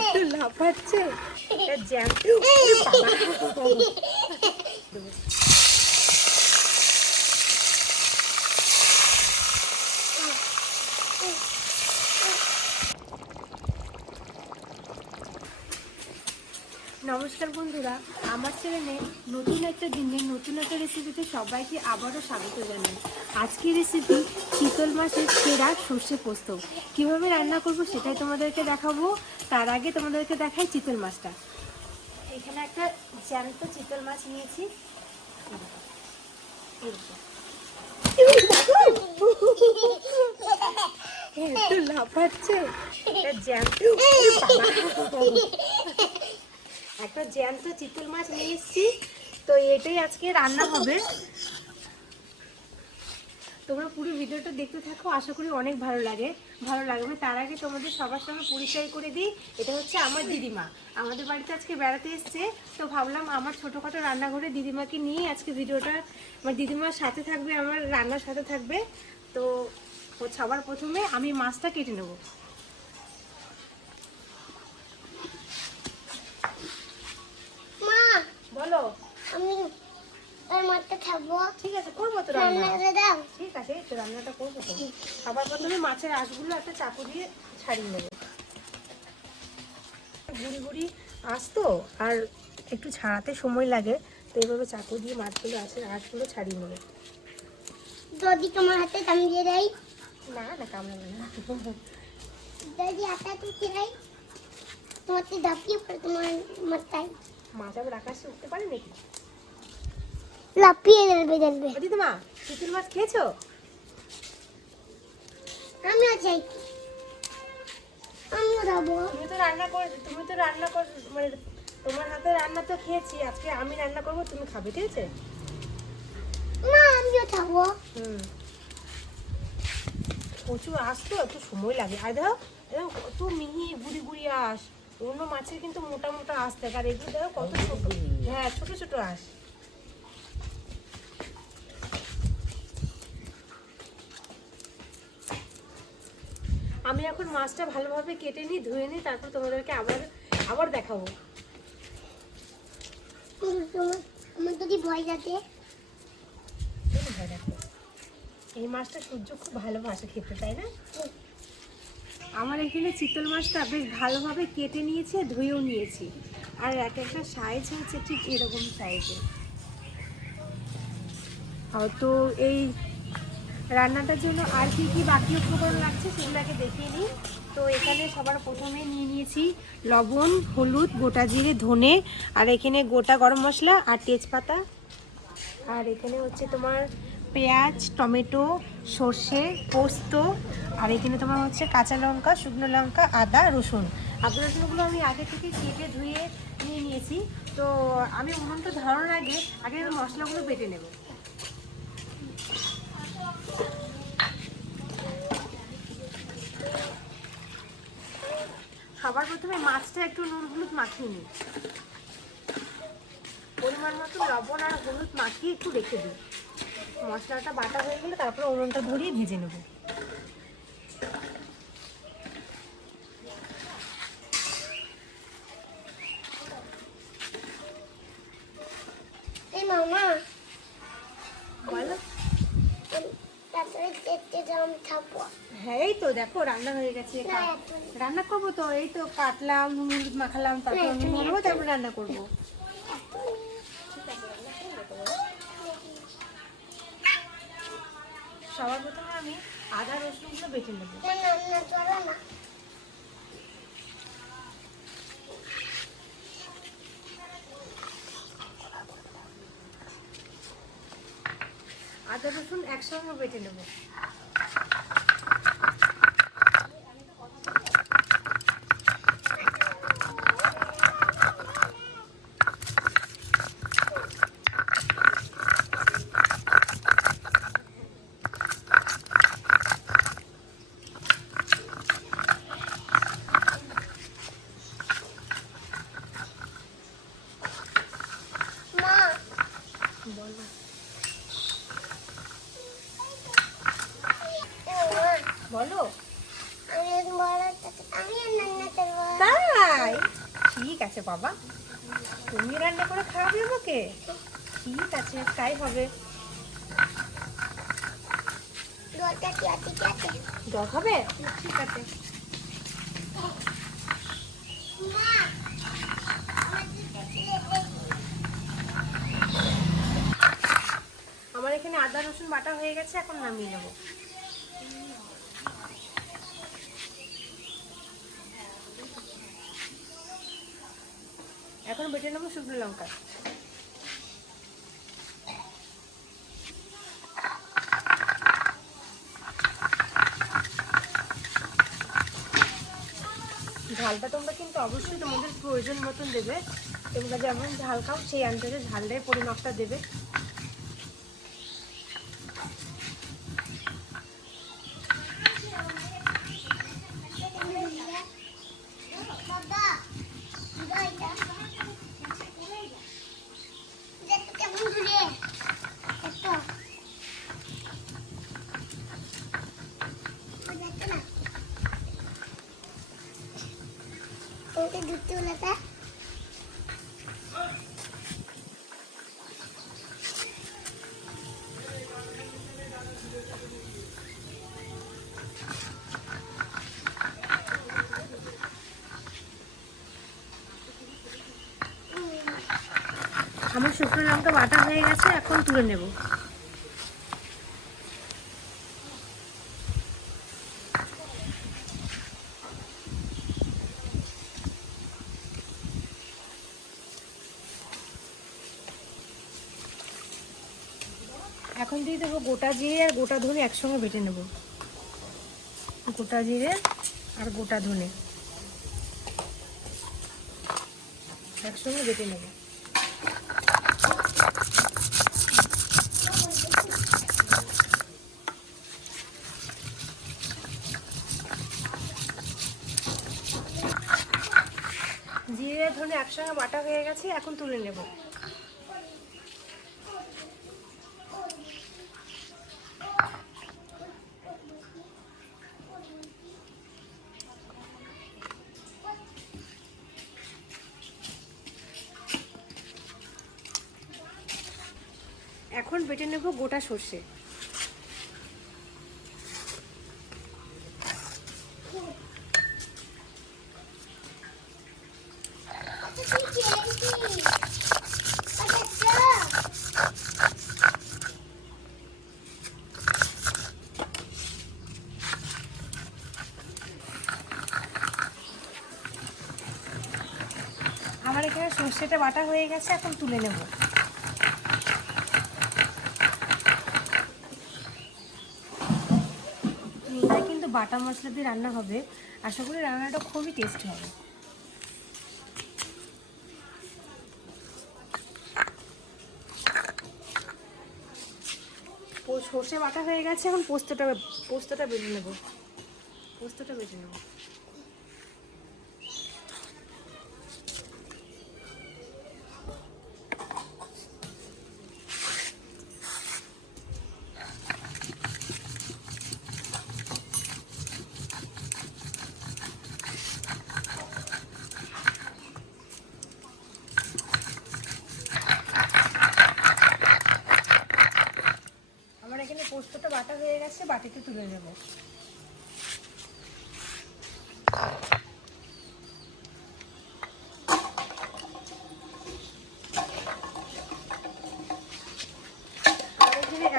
একটু লাফাচ্ছে জ্যাম। নমস্কার বন্ধুরা, আমার চ্যানেলে নতুন একটা দিনে নতুন একটা রেসিপিতে সবাইকে আবারও স্বাগত জানাই। আজকের রেসিপি চিতল মাছের সেরা সর্ষে পোস্ত। কীভাবে রান্না করব সেটাই তোমাদেরকে দেখাবো। তার আগে তোমাদেরকে দেখাই চিতল মাছটা। এখানে একটা জ্যান্ত চিতল মাছ নিয়েছি। একটু লাফাচ্ছে জ্যান্ত। একটা জ্যান্ত চিতল মাছ নিয়ে এসেছি, তো এটাই আজকে রান্না হবে। তোমরা পুরো ভিডিওটা দেখতে থাকো, আশা করি অনেক ভালো লাগবে। তার আগে তোমাদের সবার সঙ্গে পরিচয় করে দিই। এটা হচ্ছে আমার দিদিমা, আমাদের বাড়িতে আজকে বেড়াতে এসছে। তো ভাবলাম আমার ছোটোখাটো রান্নাঘরে দিদিমাকে নিয়ে আজকে ভিডিওটা, আমার দিদিমার সাথে থাকবে, আমার রান্নার সাথে থাকবে। তো সবার প্রথমে আমি মাছটা কেটে নেব। বলো। আমি মাছটা খাবো। ঠিক আছে, করবো তো রান্না। ঠিক আছে, তো রান্নাটা করবো তো। সবার প্রথমে মাছের আঁশগুলো একটা চাকু দিয়ে ছাড়িয়ে নেবো। গুড়ি গুড়ি আঁশ তো, আর একটু ছাড়াতে সময় লাগে, তো এইভাবে চাকু দিয়ে মাছগুলো আঁশগুলো ছাড়িয়ে নেবো। যদি তোমার হাতে কামড়িয়ে দেয়? না না, কামড়াবে না। যদি হাতে টুকে দেয় তোমার তো ধাপিয়ে পড়ে তোমার মাথায়। মাছ আবার আকাশে উঠতে পারে নাকি? লাফিয়ে যাবে। দিদিমা, চিতল মাছ খেয়েছো? আমিও চাই, আমিও যাবো। তুমি তো রান্না মানে তোমার হাতে রান্না তো খেয়েছি, আজকে আমি রান্না করবো, তুমি খাবে, ঠিক আছে? মা আমিও খাবো। প্রচুর আঁশ তো, একটু সময় লাগে। আর দেখো কত মিহি গুড়ি গুড়ি আঁশ। অন্য মাছের কিন্তু মোটা মোটা আঁশ থাকে, আর এগুলো দেখো কত ছোট। হ্যাঁ, ছোট ছোট আঁশ। আমি এখন মাছটা ভালোভাবে কেটে নিই, ধুয়ে নিই, তারপর তোমাদেরকে আবার দেখাবো। আমার যদি ভয় যাতে। এই মাছটা সূর্য খুব ভালোবাসে খেতে, তাই না? আমার এখানে চিতল মাছটা বেশ ভালোভাবে কেটে নিয়েছি, ধুয়েও নিয়েছি। আর এক একটা সাইজ হচ্ছে ঠিক এরকম সাইজে। তো এই রান্নাটার জন্য আর কি কি বাকি উপকরণ লাগছে সেগুলো আগে দেখিয়ে নিই। তো এখানে সবার প্রথমে নিয়ে নিয়েছি লবণ, হলুদ, গোটা জিরে, ধনে, আর এখানে গোটা গরম মশলা আর তেজপাতা। আর এখানে হচ্ছে তোমার পেঁয়াজ, টমেটো, সর্ষে, পোস্ত, আর এখানে তোমার হচ্ছে কাঁচা লঙ্কা, শুকনো লঙ্কা, আদা, রসুন। আদা রসুনগুলো আমি আগে থেকে কেটে ধুয়ে নিয়ে নিয়েছি। তো আমি উনুনটা ধরানোর আগে মশলাগুলো বেটে নেব। সবার প্রথমে মাছটা একটু নুন হলুদ মাখিয়ে নিই। পরিমাণ মতো লবণ আর হলুদ মাখিয়ে একটু রেখে দিই। মশলাটা বাটা হয়ে গেলে তারপরে উনুনটা ধরিয়ে ভেজে নেব। এই মামা বলো। তারপরে দেখতে যাম খাবো। হ্যাঁ, এই তো দেখো রান্না হয়ে গেছে। রান্না করবো তো, এই তো কাটলাম, নুন হলুদ মাখালাম, তারপর তারপর রান্না করবো। সবার প্রথমে আমি আদা রসুনগুলো বেটে নেবো। আদা রসুন একসঙ্গে বেটে নেবো। আমি রান্না করবো। তাই ঠিক আছে বাবা, তুমি রান্না করে খাওয়াবে আমাকে? ঠিক আছে, তাই হবে। জলটা কি আছে? ঠিক আছে। জল হবে? ঠিক আছে। মা, আমার দুটো প্লেট আমার এখানে আদা রসুন বাটা হয়ে গেছে, এখন নামিয়ে নেবো। এখন বেটে নেবো শুকনো লঙ্কা। ঝালটা তোমরা কিন্তু অবশ্যই তোমাদের প্রয়োজন মতন দেবে। তোমরা যেমন ঝাল খাও সেই আন্দাজে ঝালটাই পরিমাপটা দেবে। দাদা, দইটা দেখো কেমন ঘুরে। দেখো দেখো না, ওকে দুধ চুলাটা আমার শুকনো লঙ্কা বাটা হয়ে গেছে, এখন তুলে নেব। এখন দিয়ে দেবো গোটা জিরে আর গোটা ধনে একসঙ্গে বেটে নেব। গোটা জিরে আর গোটা ধনে একসঙ্গে বেটে নেব। জিরে ধনে একসঙ্গে বাটা হয়ে গেছে, এখন তুলে নেব। এখন বেটে নেব গোটা সর্ষে। আমার এখানে সর্ষেটা বাটা হয়ে গেছে, এখন তুলে নেব। এটা কিন্তু বাটা মশলা দিয়ে রান্না হবে, আশা করি রান্নাটা খুবই টেস্টি হবে। সর্ষে বাটা হয়ে গেছে, এখন পোস্তটা বেটে নেব। পোস্তটা বেটে নেব। আমার এখানে পোস্তটা বাটা হয়ে গেছে, বাটিতে তুলে নেব।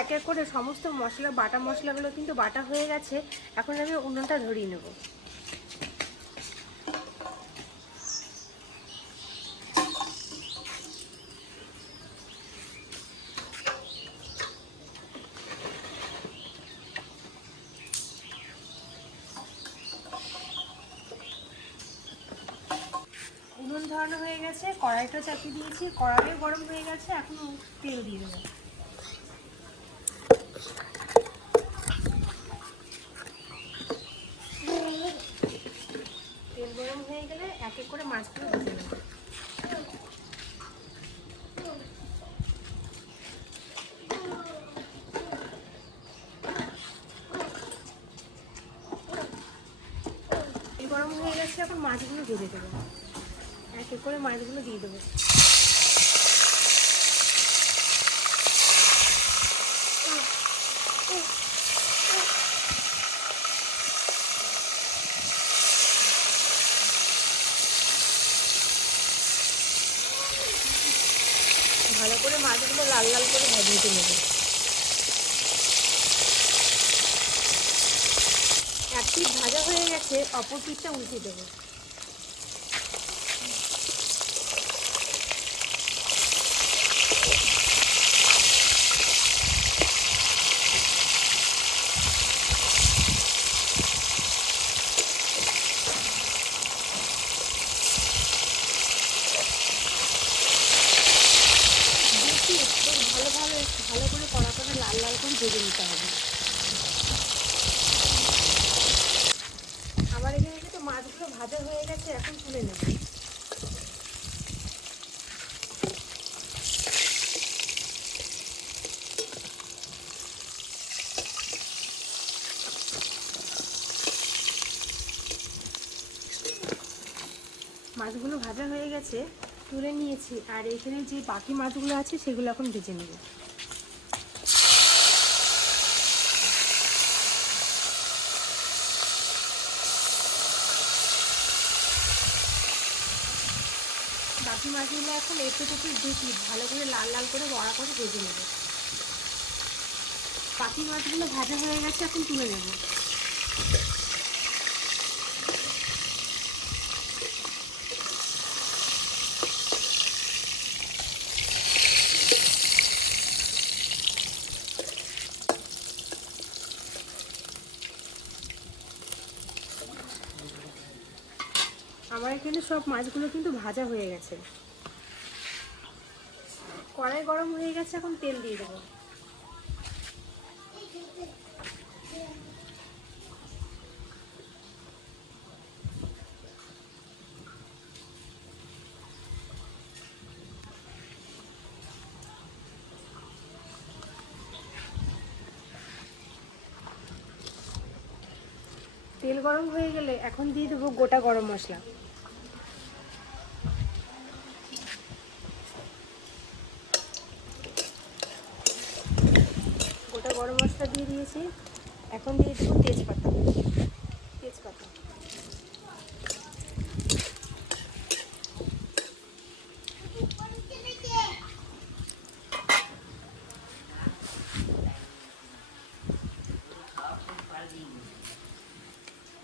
এক এক করে সমস্ত মশলা বাটা মশলাগুলো কিন্তু বাটা হয়ে গেছে, এখন আমি উনুনটা ধরিয়ে নেব। উনুন ধরানো হয়ে গেছে, কড়াইটা চাপিয়ে দিয়েছি, কড়াইও গরম হয়ে গেছে, এখন তেল দিয়ে দেবো। তেল গরম হয়ে গেলে এক এক করে মাছগুলো ভেজে নেব। গরম হয়ে গেছে, এখন মাছগুলো ভেজে দেবো। এক এক করে মাছগুলো দিয়ে দেবো। ভালো করে মাছগুলো লাল লাল করে ভেজে নেবে। এক পিঠ ভাজা হয়ে গেছে, অপর পিঠটা উল্টে দেবো। ভালো করে কড়া করে লাল লাল করে ভেজে নিতে হবে। আমার এখানে কিন্তু মাছগুলো ভাজা হয়ে গেছে, এখন তুলে নেব। মাছগুলো ভাজা হয়ে গেছে, তুলে নিয়েছি। আর এখানে যে বাকি মাছগুলো আছে সেগুলো এখন ভেজে নেব। বাকি মাছগুলো এখন একটু দেখি ভালো করে লাল লাল করে বড়া করে ভেজে নেব। বাকি মাছগুলো ভাজা হয়ে গেছে, এখন তুলে নেব। আমার এখানে সব মাছগুলো কিন্তু ভাজা হয়ে গেছে। কড়াই গরম হয়ে গেছে, এখন তেল দিয়ে দেবো। তেল গরম হয়ে গেলে এখন দিয়ে দেবো গোটা গরম মশলা। গোটা গরম মশলা দিয়ে দিয়েছি, এখন দিয়ে দেবো তেজপাতা।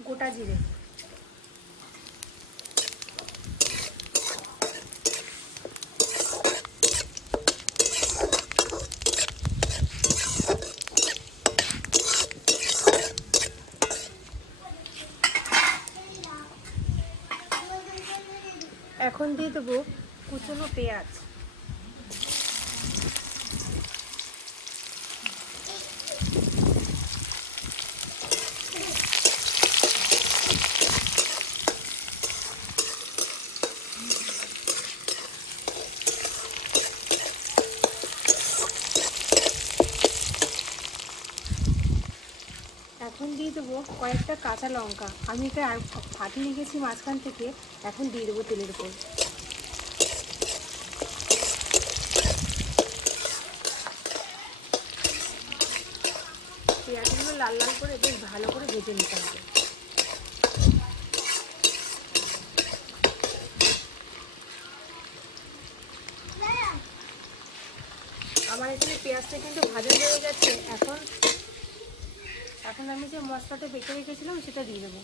গোটা জিরে, এখন দিয়ে দেবো কুচনো পেঁয়াজ। এখন দিয়ে দেবো কয়েকটা কাঁচা লঙ্কা, আমি এটা ফাটিয়ে রেখেছি মাঝখান থেকে। এখন দিয়ে দেবো তেলের উপর। পেঁয়াজগুলো লাল লাল করে বেশ ভালো করে ভেজে নিতে হবে। আমার এখানে পেঁয়াজটা কিন্তু ভাজা হয়ে গেছে। এখন আমি যে মশলাটা বেটে রেখেছিলাম সেটা দিয়ে দেবো।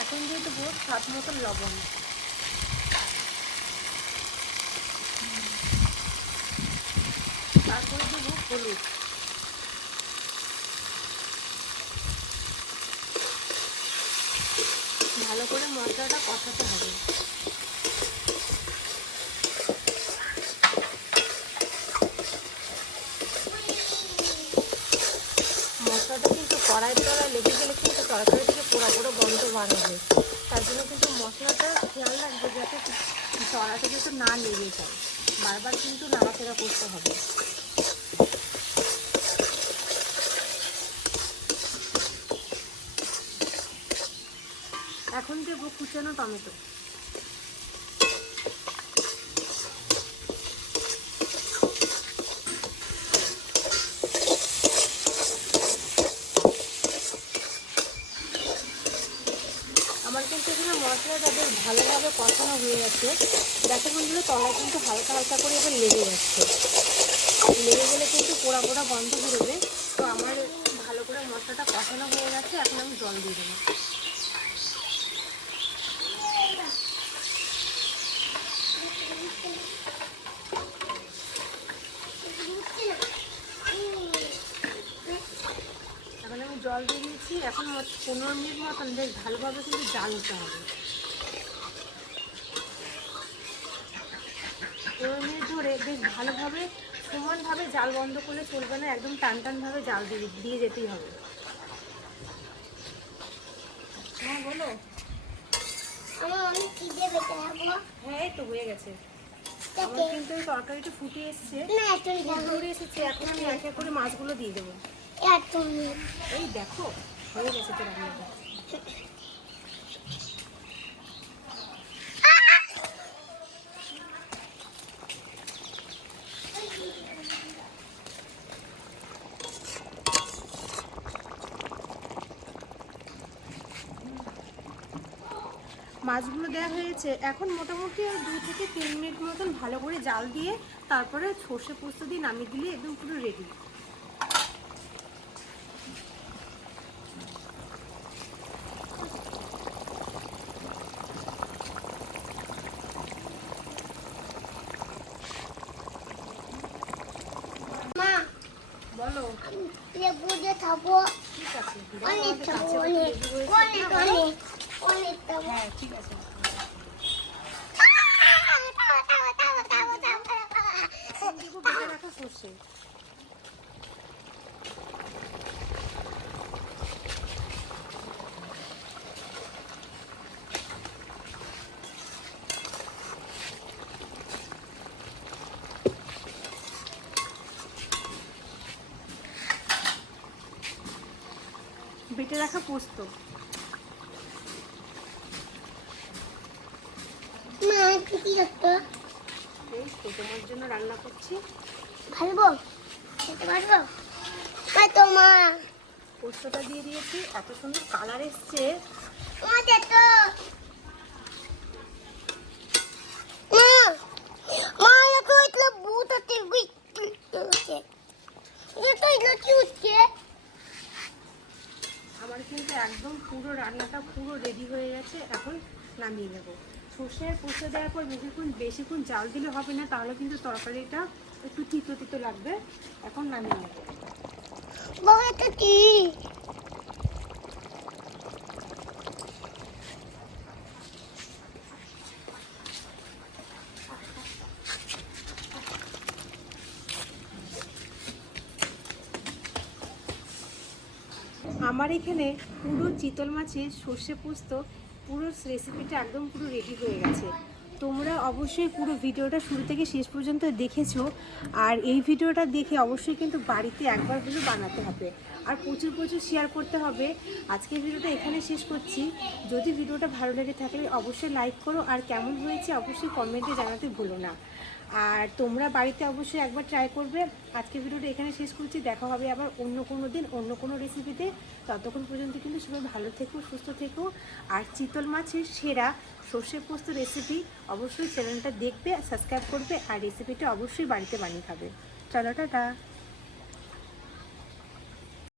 এখন দিয়ে দেবো স্বাদ মতো লবণ। তারপরে দেবো হলুদ। ভালো করে মশলাটা কষাতে হবে। কড়াইয়ের তলায় লেগে গেলে কিন্তু তরকারি থেকে পোড়া পোড়া গন্ধ বার হবে। তার জন্য কিন্তু মশলাটা খেয়াল রাখবে যাতে কড়াইটা যাতে না লেগে যায়, বারবার কিন্তু নাড়াচাড়া করতে হবে। এখন দেবো কুচানো টমেটো। আমার কিন্তু এখানে মশলাটা বেশ ভালোভাবে কষানো হয়ে গেছে। দেখো বন্ধুরা, তলায় কিন্তু হালকা হালকা করে এবার লেগে যাচ্ছে। লেগে গেলে কিন্তু পোড়া পোড়া গন্ধ বেরোবে। তো আমার ভালো করে মশলাটা কষানো হয়ে গেছে, এখন আমি জল দিয়ে দেবো। এখন আমি জল দিয়ে দিয়েছি। এখন 15 মিনিট মতন বেশ ভালোভাবে কিন্তু জাল নিতে হবে। 15 মিনিট ধরে বেশ ভালোভাবে সমানভাবে জাল বন্ধ করলে চলবে না, একদম টান টানভাবে জাল দিয়ে যেতেই হবে। হ্যাঁ বলো। আমার অনেক খিদে পেতে যাবো। হ্যাঁ এই তো হয়ে গেছে। আমার কিন্তু এই তরকারিটা ফুটে এসছে, না এত ফুটে এসেছে। এখন আমি এক এক করে মাছগুলো দিয়ে দেবো। এত এই দেখো হয়ে গেছে তো রান্নাটা। মাছগুলো দেওয়া হয়েছে। এখন মোটামুটি 2 থেকে 3 মিনিট মতন ভালো করে জাল দিয়ে তারপরে সর্ষে পোস্ত দিয়ে নামিয়ে দিলে একদম পুরো রেডি। মা বলো। লেবু দিয়ে খাবো। ঠিক আছে, অনেক খাবো, কাছে অনেক লেবু রয়েছে। অনেক অনেক অনেক খাবো। হ্যাঁ ঠিক আছে। এখন দেবো বেটে রাখা সর্ষে। বেটে রাখা পোস্ত। মা কি করতো? এই তো তোমার জন্য রান্না করছি। ভালো খেতে পারবো? তো মা পোস্তটা দিয়ে দিয়েছি, এত সুন্দর কালার এসছে। মা দে তো। মা মা এত ইতলা ভূত আছে বিচ্ছে। এটা ইতলা কি হচ্ছে? আমার কিন্তু একদম পুরো রান্নাটা পুরো রেডি হয়ে গেছে। এখন নামিয়ে নেবো। সর্ষে আর পোস্ত দেওয়ার পর বেশিক্ষণ জাল দিলে হবে না, তাহলে কিন্তু তরকারিটা একটু তিতো তিতো লাগবে। এখন নামিয়ে নেবো। বাবা এটা কি? আমার এখানে পুরো চিতল মাছের সর্ষে পোস্ত পুরো রেসিপিটা একদম পুরো রেডি হয়ে গেছে। তোমরা অবশ্যই পুরো ভিডিওটা শুরু থেকে শেষ পর্যন্ত দেখেছো। আর এই ভিডিওটা দেখে অবশ্যই কিন্তু বাড়িতে একবার হলেও বানাতে হবে, আর প্রচুর প্রচুর শেয়ার করতে হবে। আজকের ভিডিওটা এখানে শেষ করছি। যদি ভিডিওটা ভালো লেগে থাকলে অবশ্যই লাইক করো, আর কেমন হয়েছে অবশ্যই কমেন্টে জানাতে ভুলো না। আর তোমরা বাড়িতে অবশ্যই একবার ট্রাই করবে। আজকের ভিডিওটা এখানে শেষ করছি। দেখা হবে আবার অন্য কোনো দিন অন্য কোনো রেসিপিতে। ততক্ষণ পর্যন্ত কিন্তু সবাই ভালো থেকো, সুস্থ থেকো। আর চিতল মাছের সেরা সর্ষে পোস্ত রেসিপি অবশ্যই চ্যানেলটা দেখবে, সাবস্ক্রাইব করবে, আর রেসিপিটা অবশ্যই বাড়িতে বানিয়ে খাবে। চলো টাটা।